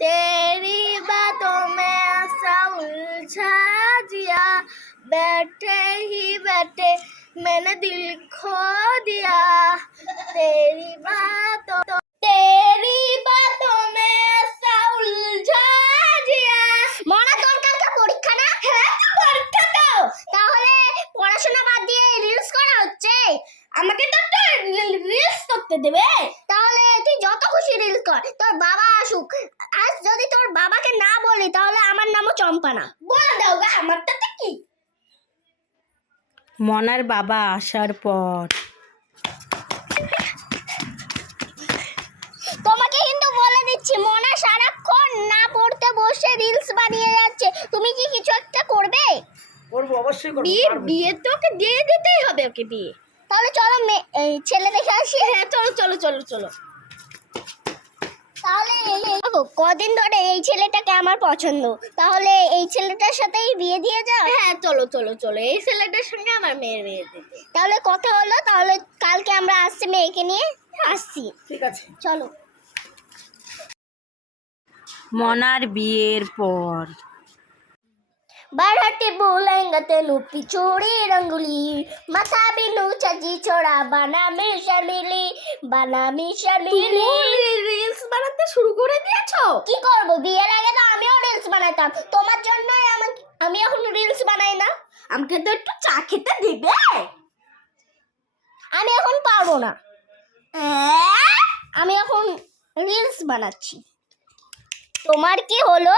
तेरी बातों में ऐसा उलझा दिया बैठे ही बैठे मैंने दिल खो दिया तेरी बातों तेरी बातों में ऐसा उलझा दिया মনে তোর কালকে পরীক্ষা না হ্যাঁ পরীক্ষা তো তাহলে পড়াশোনা বাদ দিয়ে রিলস করা হচ্ছে আমাকে তো একটা রিলস করতে দেবে তাহলে তুই যত কর। তোর বাবা আসুক। আজ যদি তোর বাবাকে না বলি তাহলে আমার নামও চম্পা না বলে দাও গা আমারটাতে কি? মনার বাবা আসার পর। তোমাকে কিন্তু বলে দিচ্ছি মনা সারাক্ষণ না পড়তে বসে রিলস বানিয়ে যাচ্ছে। তুমি কি কিছু একটা করবে? করব অবশ্যই করব বিয়ে বিয়ে তো ওকে দিয়ে দিতেই হবে ওকে বিয়ে। তাহলে চলো মে- এই ছেলে দেখে আসি। হ্যাঁ চলো চলো চলো চলো। তাহলে কদিন ধরে এই ছেলেটাকে আমার পছন্দ। তাহলে এই ছেলেটার সাথেই বিয়ে দিয়ে যাও? হ্যাঁ চলো চলো চলো। এই ছেলেটার সঙ্গে আমার মেয়ের বিয়ে তাহলে কথা হলো তাহলে কালকে আমরা আসছি মেয়েকে নিয়ে। আসছি। ঠিক আছে। চলো। মনার বিয়ের পর। রঙ্গুলি মাথা বিনু চাজি চড়া বানা মিশা মিলি বানা মিশা মিলি কি করব? বিয়ের আগে তো আমিও রিলস বানাতাম। তোমার জন্যই আমাকে আমি এখন রিলস বানাই না। আমাকে তো একটু চা খেতে দিবে। আমি এখন পারব না। আমি এখন রিলস বানাচ্ছি। তোমার কি হলো?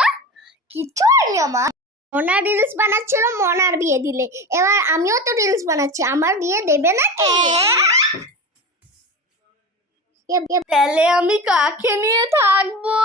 কিছু হয়নি আমার। মনার রিলস বানাচ্ছিল, মনার বিয়ে দিলে। এবার আমিও তো রিলস বানাচ্ছি। আমার বিয়ে দেবে না তাহলে আমি কাকে নিয়ে থাকবো